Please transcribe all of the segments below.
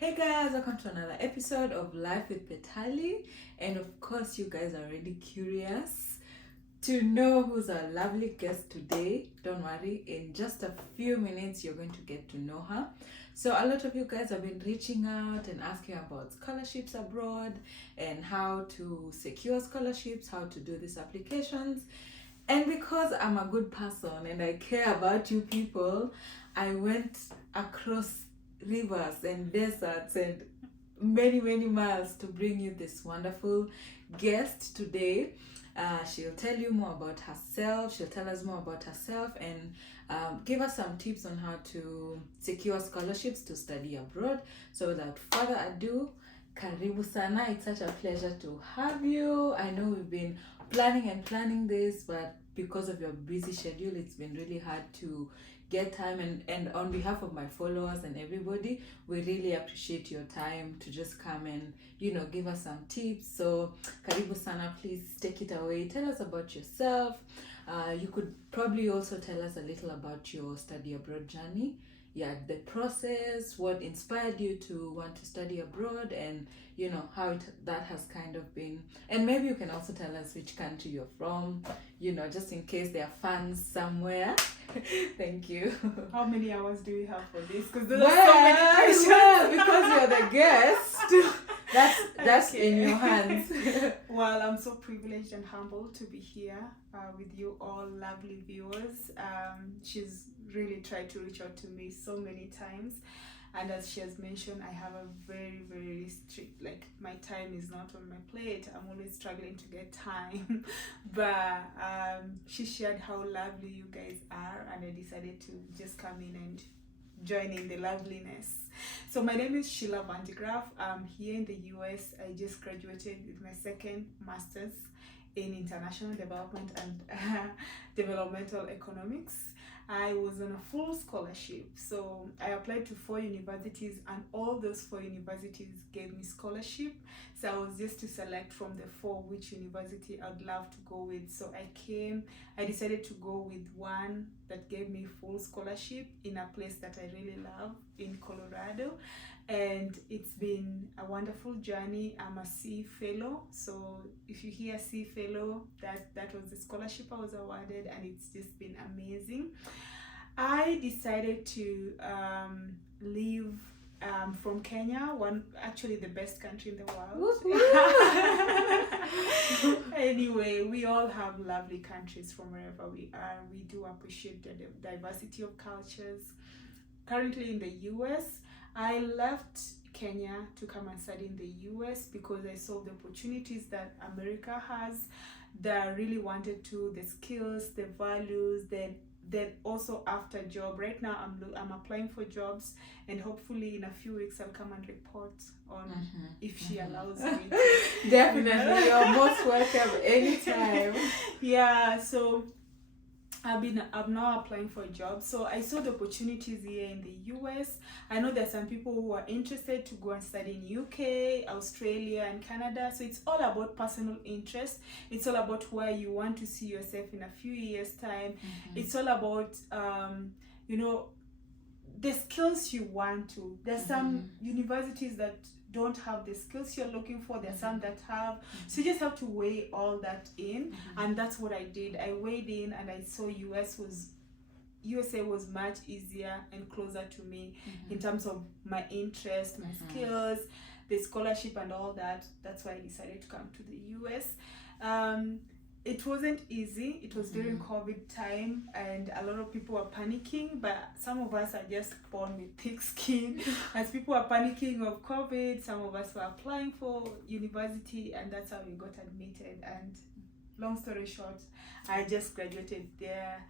Hey guys, welcome to another episode of Life with Petali. And of course, you guys are already curious to know who's our lovely guest today. Don't worry, in just a few minutes, you're going to get to know her. So, a lot of you guys have been reaching out and asking about scholarships abroad and how to secure scholarships, how to do these applications. And because I'm a good person and I care about you people, I went across rivers and deserts and many miles to bring you this wonderful guest today. She'll tell you more about herself. She'll tell us more about herself and give us some tips on how to secure scholarships to study abroad. So without further ado, karibu sana. It's such a pleasure to have you. I know we've been planning this, but because of your busy schedule, it's been really hard to get time, and on behalf of my followers and everybody, we really appreciate your time to just come and give us some tips. So karibu sana, please take it away. Tell us about yourself. You could probably also tell us a little about your study abroad journey, the process, what inspired you to want to study abroad, and how that has kind of been. And maybe you can also tell us which country you're from, just in case there are fans somewhere. Thank you. How many hours do we have for this? Because there are so many questions. Well, because you're the guest, that's Okay. in your hands. Well, I'm so privileged and humbled to be here with you all lovely viewers. She's really tried to reach out to me so many times. And as she has mentioned, I have a very strict, my time is not on my plate. I'm always struggling to get time. But she shared how lovely you guys are, and I decided to just come in and join in the loveliness. So my name is Sheila Van de Graaf. I'm here in the US. I just graduated with my second master's in international development and developmental economics. I was on a full scholarship, so I applied to 4 universities, and all those 4 universities gave me scholarship. So I was just to select from the 4 which university I'd love to go with. So I decided to go with one that gave me full scholarship in a place that I really love in Colorado. And it's been a wonderful journey. I'm a C fellow, so if you hear C fellow, that was the scholarship I was awarded, and it's just been amazing. I decided to leave from Kenya, actually the best country in the world. Anyway, we all have lovely countries from wherever we are. We do appreciate the diversity of cultures. Currently in the US, I left Kenya to come and study in the US because I saw the opportunities that America has, that I really wanted to, the skills, the values, then also after job. Right now I'm applying for jobs, and hopefully in a few weeks I'll come and report on if she allows me to. Definitely, you're most welcome anytime. Yeah, so I'm now applying for jobs. So I saw the opportunities here in the US. I know there's some people who are interested to go and study in UK, Australia, and Canada. So it's all about personal interest. It's all about where you want to see yourself in a few years' time. It's all about the skills you want to. There's some universities that don't have the skills you're looking for. There's some that have. So you just have to weigh all that in, and that's what I did. I weighed in, and I saw USA was much easier and closer to me in terms of my interest, my skills, the scholarship, and all that. That's why I decided to come to the US. It wasn't easy. It was during COVID time, and a lot of people were panicking, but some of us are just born with thick skin. As people are panicking of COVID, some of us were applying for university, and that's how we got admitted. And long story short, I just graduated there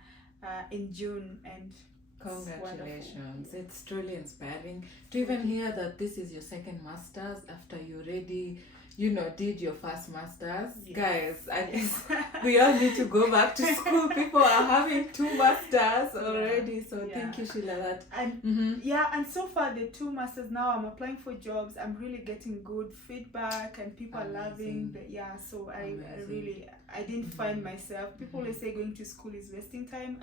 in June, and Congratulations. It's truly inspiring to even hear that this is your second master's after you already did your first master's. Yes. Guys, I think we all need to go back to school. People are having 2 masters already. So thank you, Sheila. And so far the 2 masters, now I'm applying for jobs. I'm really getting good feedback, and people are loving so I didn't find myself. People always say going to school is wasting time.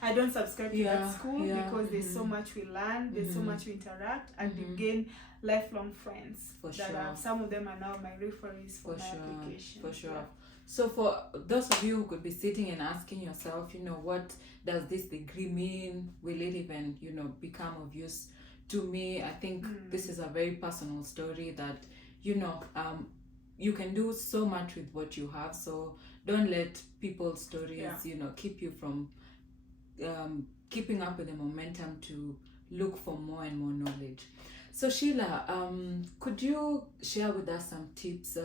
I don't subscribe to that school because there's so much we learn, there's so much we interact, and you gain lifelong friends. For that sure. Some of them are now my referees for For my sure. application. For sure. Yeah. So for those of you who could be sitting and asking yourself, what does this degree mean? Will it even, become of use to me? I think this is a very personal story that, you can do so much with what you have. So don't let people's stories, keep you from keeping up with the momentum to look for more and more knowledge. So Sheila, could you share with us some tips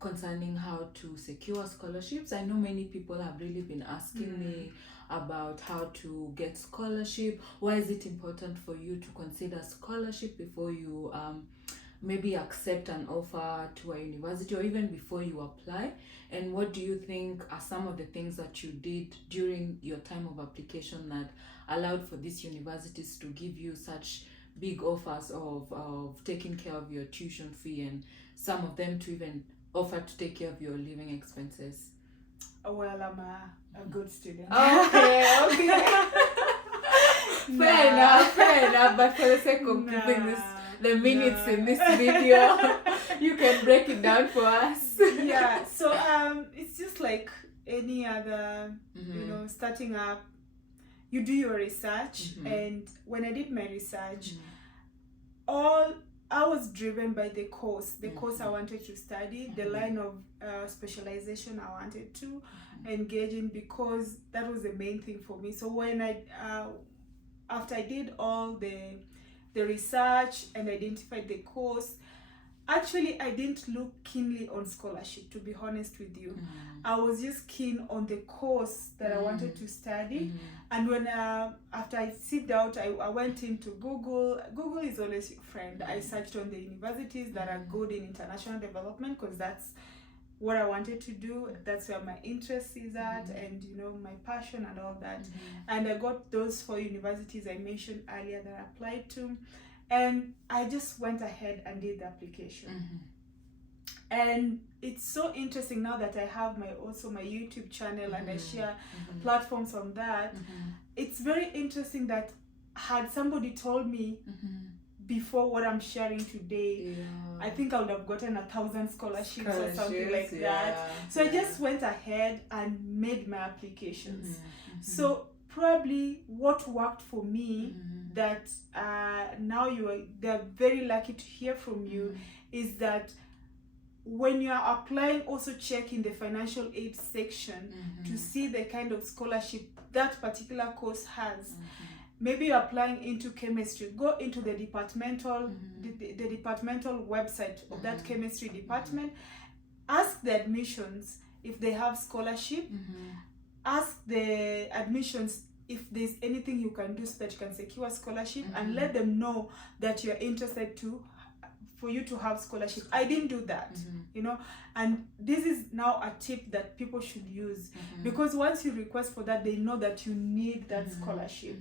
concerning how to secure scholarships? I know many people have really been asking me about how to get scholarship. Why is it important for you to consider scholarship before you maybe accept an offer to a university, or even before you apply? And what do you think are some of the things that you did during your time of application that allowed for these universities to give you such big offers of taking care of your tuition fee, and some of them to even offer to take care of your living expenses? Well, I'm a good student. Okay. Fair enough. But for the sake of keeping the minutes in this video, you can break it down for us. Yeah. So it's just like any other, starting up. You do your research, and when I did my research, I was driven by the course I wanted to study, the line of specialization I wanted to engage in, because that was the main thing for me. So when after I did all the research and identified the course, actually I didn't look keenly on scholarship, to be honest with you. I was just keen on the course that I wanted to study. And when after I sit out, I went into Google. Google is always your friend. I searched on the universities that are good in international development, because that's what I wanted to do. That's where my interest is at, and my passion and all that. And I got those 4 universities I mentioned earlier that I applied to, and I just went ahead and did the application. And it's so interesting now that I have my YouTube channel, and I share platforms on that. It's very interesting that had somebody told me before what I'm sharing today, I think I would have gotten 1,000 scholarships or something like that. So I just went ahead and made my applications. So probably what worked for me, that now they're very lucky to hear from you, is that when you are applying, also check in the financial aid section to see the kind of scholarship that particular course has. Maybe you're applying into chemistry, go into the departmental the departmental website of that chemistry department. Ask the admissions if they have scholarship. Ask the admissions if there's anything you can do so that you can secure scholarship, and let them know that you're interested for you to have scholarship. I didn't do that, and this is now a tip that people should use, because once you request for that, they know that you need that scholarship.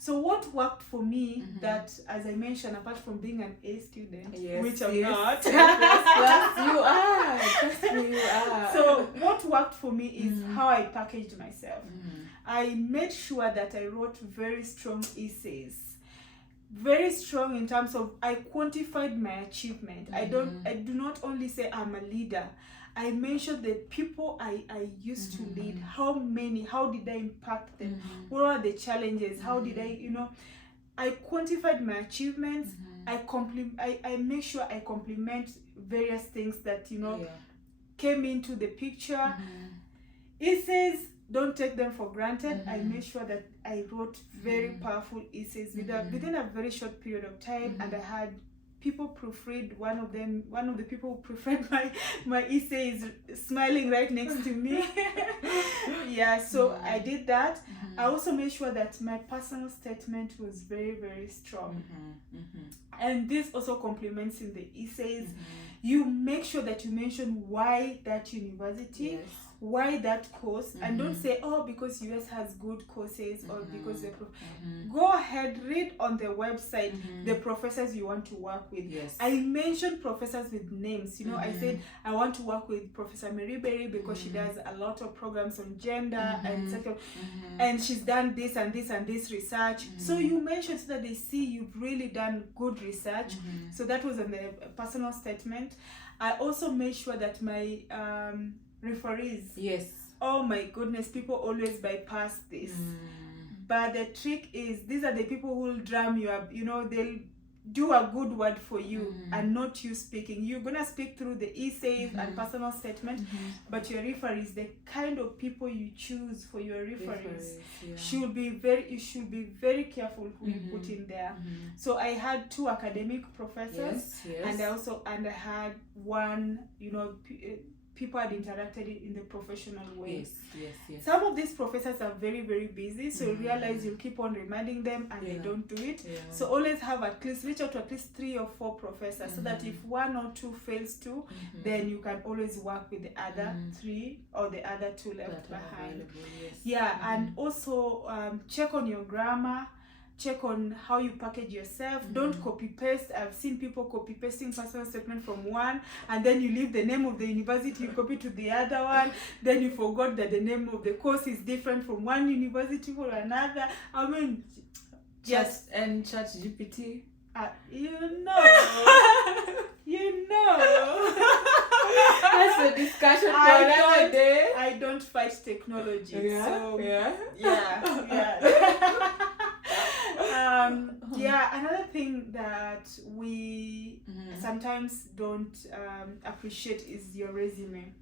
So what worked for me, that, as I mentioned, apart from being an A student, which I'm not, you are. Trust me, you are. So what worked for me is how I packaged myself. I made sure that I wrote very strong essays. Very strong in terms of I quantified my achievement. I do not only say I'm a leader. I mentioned the people I used to lead. How did I impact them? What are the challenges? How did I quantified my achievements. I make sure I compliment various things that came into the picture. Essays, don't take them for granted. I made sure that I wrote very powerful essays within a very short period of time, and I had people proofread. One of the people who proofread my essay is smiling right next to me. So I did that. I also made sure that my personal statement was very, very strong. And this also complements in the essays. You make sure that you mention why that university, why that course, and don't say, oh, because US has good courses or because the go ahead, read on the website the professors you want to work with. Yes. I mentioned professors with names. You know, I said I want to work with Professor Mary Berry because she does a lot of programs on gender and sexual, and she's done this and this and this research. So you mentioned so that they see you've really done good research. So that was on the personal statement. I also made sure that my referees. Yes. Oh my goodness, people always bypass this. But the trick is, these are the people who will drum you up. You know, they'll do a good word for you and not you speaking. You're gonna speak through the essays and personal statement, but your referees, the kind of people you choose for your referees, you should be very careful who you put in there. So I had 2 academic professors, and I had one, you know, people had interacted in the professional way. Yes. Some of these professors are very, very busy, so you realize you'll keep on reminding them and they don't do it. So always have reach out to at least 3 or 4 professors, so that if 1 or 2 fails to, then you can always work with the other 3 or the other 2 left behind. And also check on your grammar. Check on how you package yourself. Don't copy paste. I've seen people copy pasting personal statement from one, and then you leave the name of the university, you copy to the other one, then you forgot that the name of the course is different from one university for another. I mean, just and ChatGPT. You know. That's a discussion for another day. I don't fight technology. Another thing that we sometimes don't appreciate is your resume.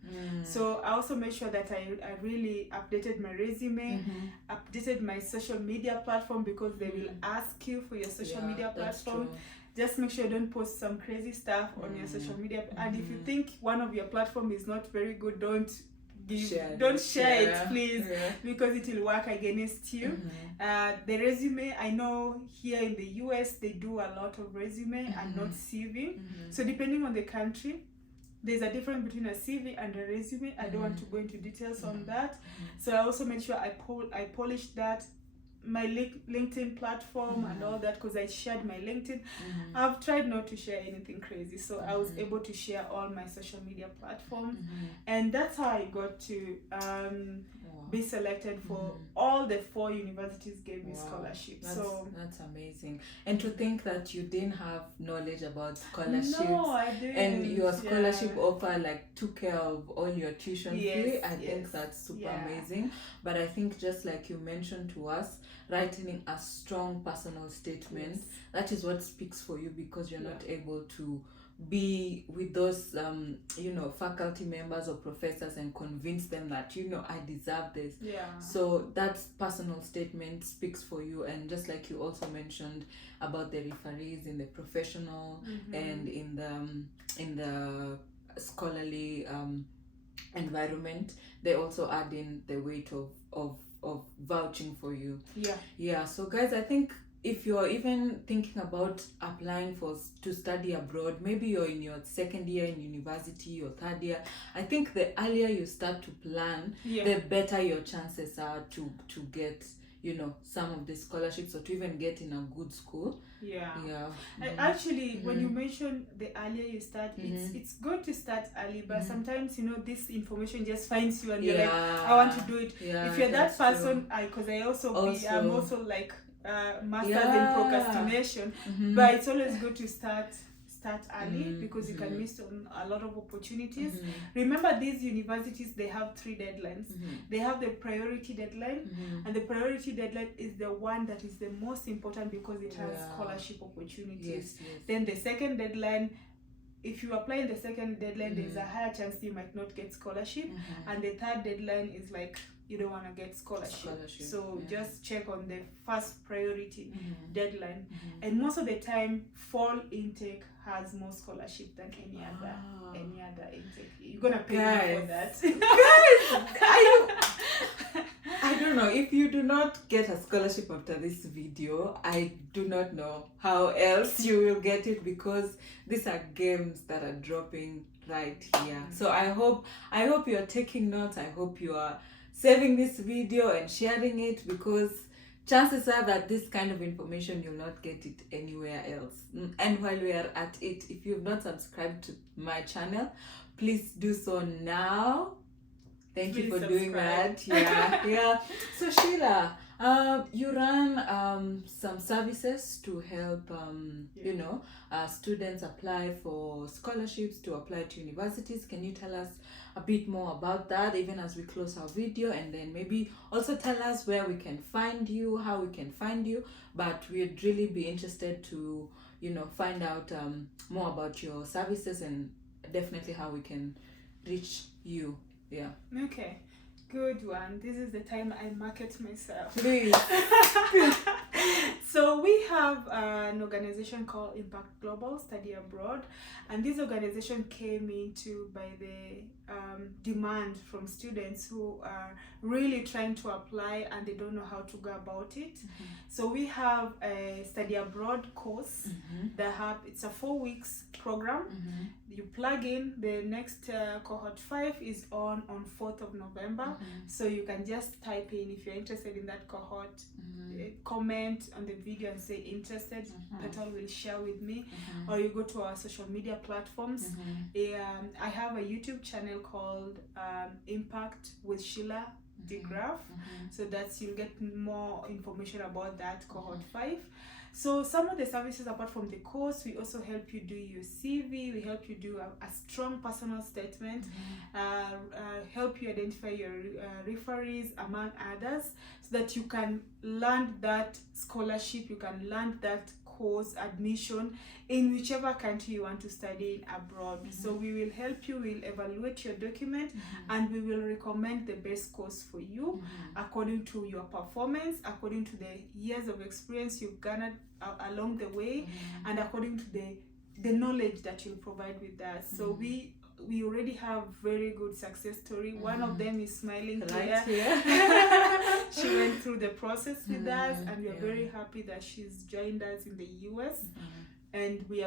So I also made sure that I really updated my resume, updated my social media platform, because they will ask you for your social media platform. Just make sure you don't post some crazy stuff on your social media. And if you think one of your platform is not very good, don't share it, please, because it will work against you. The resume, I know here in the US they do a lot of resume and not CV. So depending on the country, there's a difference between a CV and a resume. I don't want to go into details on that. So I also made sure I polished that, my LinkedIn platform and all that, because I shared my LinkedIn. I've tried not to share anything crazy, so I was able to share all my social media platforms, and that's how I got to be selected for all the 4 universities gave me scholarships. That's amazing. And to think that you didn't have knowledge about scholarships. No, I didn't. And your scholarship offer took care of all your tuition fee. I think that's super amazing. But I think, just like you mentioned to us, writing a strong personal statement, that is what speaks for you, because you're not able to be with those faculty members or professors and convince them that I deserve this. So that personal statement speaks for you. And just like you also mentioned about the referees in the professional and in the scholarly environment, they also add in the weight of vouching for you. So guys, I think if you're even thinking about applying to study abroad, maybe you're in your 2nd year in university or 3rd year, I think the earlier you start to plan, the better your chances are to get some of the scholarships, or to even get in a good school. Actually, when you mention the earlier you start, it's good to start early, but sometimes this information just finds you and you're like, I want to do it. If you're that person, because I'm also like masters in procrastination, but it's always good to start early, because you can miss on a lot of opportunities. Remember, these universities, they have 3 deadlines. They have the priority deadline, and the priority deadline is the one that is the most important, because it has scholarship opportunities. Then the second deadline, if you apply in the second deadline, there's a higher chance you might not get scholarship. And the third deadline is like, you don't want to get scholarship. So just check on the first priority deadline. And most of the time, fall intake has more scholarship than any other intake. You're gonna pay more for that. Guys, I don't know. If you do not get a scholarship after this video, I do not know how else you will get it, because these are games that are dropping right here. So I hope you're taking notes. I hope you are saving this video and sharing it, because chances are that this kind of information you'll not get it anywhere else. And while we are at it, if you've not subscribed to my channel, please do so now. Thank you for doing that. Yeah. So Sheila, you run some services to help students apply for scholarships, to apply to universities. Can you tell us a bit more about that, even as we close our video, and then maybe also tell us where we can find you, how we can find you? But we'd really be interested to find out more about your services, and definitely how we can reach you. Yeah. Okay, good one. This is the time I market myself. Please. So we have an organization called Impact Global Study Abroad, and this organization came into by the demand from students who are really trying to apply and they don't know how to go about it. So we have a study abroad course that it's a 4 weeks program. You plug in. The next cohort 5 is on 4th of November. So you can just type in, if you're interested in that cohort, comment on the video and say interested. Petal will share with me, or you go to our social media platforms. I have a YouTube channel called Impact with Sheila Graph. So that's, you'll get more information about that cohort 5. So some of the services apart from the course, we also help you do your CV, we help you do a strong personal statement, help you identify your referees, among others, so that you can land that scholarship, you can land that course admission in whichever country you want to study abroad. So we will help you, we'll evaluate your document, and we will recommend the best course for you according to your performance, according to the years of experience you've garnered along the way, and according to the knowledge that you'll provide with us. So we already have very good success story. One of them is smiling right here. She went through the process with us, and we are very happy that she's joined us in the US. And we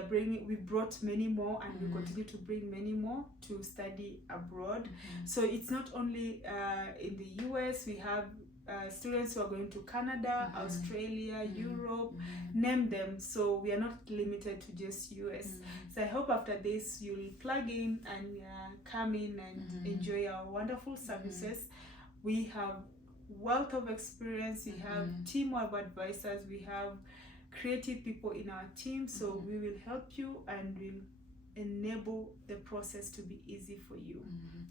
brought many more, and we continue to bring many more to study abroad. So it's not only in the US, we have students who are going to Canada, Australia, Europe, name them. So we are not limited to just US. So I hope after this you'll plug in and come in and enjoy our wonderful services. We have wealth of experience, we have team of advisors, we have creative people in our team. So we will help you and will enable the process to be easy for you.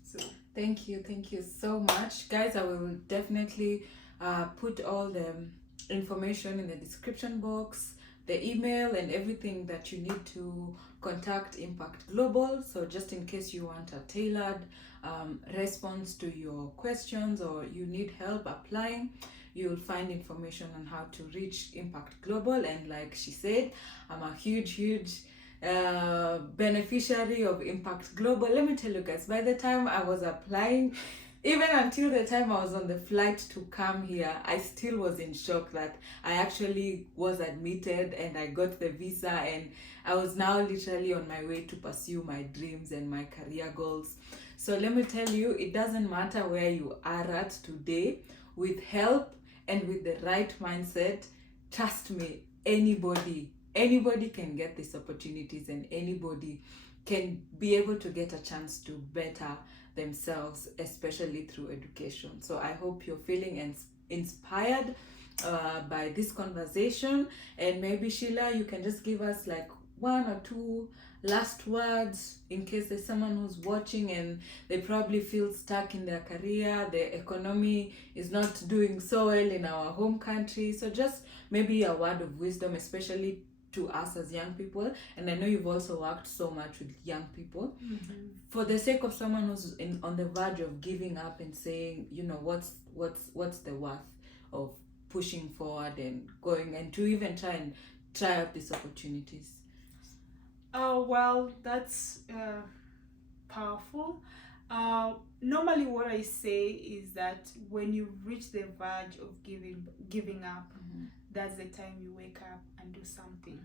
So thank you so much, guys. I will definitely put all the information in the description box, the email and everything that you need to contact Impact Global. So just in case you want a tailored response to your questions, or you need help applying, you'll find information on how to reach Impact Global. And like she said, I'm a huge beneficiary of Impact Global. Let me tell you guys, by the time I was applying, even until the time I was on the flight to come here, I still was in shock that I actually was admitted and I got the visa, and I was now literally on my way to pursue my dreams and my career goals. So let me tell you, it doesn't matter where you are at today. With help and with the right mindset, trust me, anybody can get these opportunities, and anybody can be able to get a chance to better themselves, especially through education. So I hope you're feeling inspired by this conversation. And maybe Sheila, you can just give us like 1 or 2 last words in case there's someone who's watching and they probably feel stuck in their career, the economy is not doing so well in our home country. So just maybe a word of wisdom, especially to us as young people. And I know you've also worked so much with young people. For the sake of someone who's on the verge of giving up and saying, what's the worth of pushing forward and going, and to even try out these opportunities? Oh, well, that's powerful. Normally what I say is that when you reach the verge of giving up, that's the time you wake up and do something.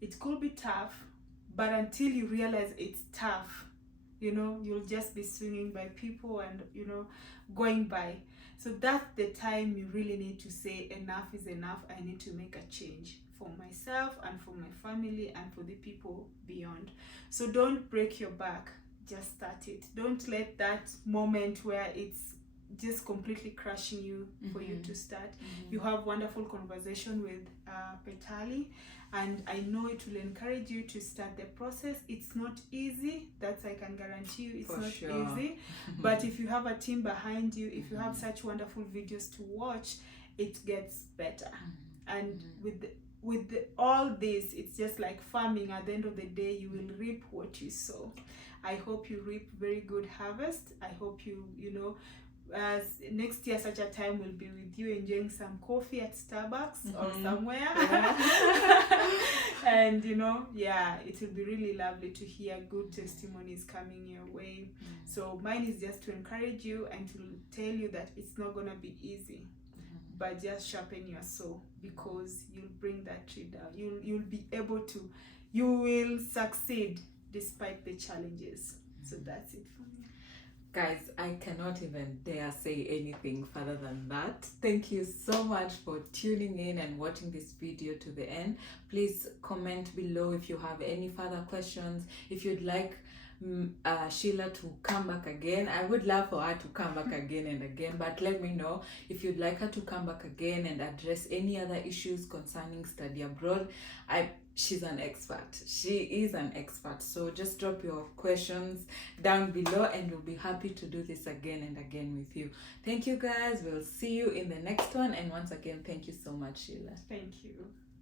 It could be tough, but until you realize it's tough, you'll just be swinging by people and going by. So that's the time you really need to say enough is enough. I need to make a change for myself and for my family and for the people beyond. So don't break your back, just start it. Don't let that moment where it's just completely crushing you for you to start. You have wonderful conversation with Petali, and I know it will encourage you to start the process. It's not easy, that's I can guarantee you, it's For not sure. easy. But if you have a team behind you, if you have such wonderful videos to watch, it gets better. And with all this, it's just like farming. At the end of the day, you will reap what you sow. I hope you reap very good harvest. I hope you next year such a time will be with you enjoying some coffee at Starbucks or somewhere. And it will be really lovely to hear good testimonies coming your way. So mine is just to encourage you and to tell you that it's not gonna be easy, but just sharpen your soul, because you'll bring that tree down. You'll be able to, you will succeed despite the challenges. So that's it for me. Guys, I cannot even dare say anything further than that. Thank you so much for tuning in and watching this video to the end. Please comment below if you have any further questions. If you'd like Sheila to come back again, I would love for her to come back again and again, but let me know if you'd like her to come back again and address any other issues concerning study abroad. She's an expert. She is an expert. So just drop your questions down below and we'll be happy to do this again and again with you. Thank you guys. We'll see you in the next one. And once again, thank you so much, Sheila. Thank you.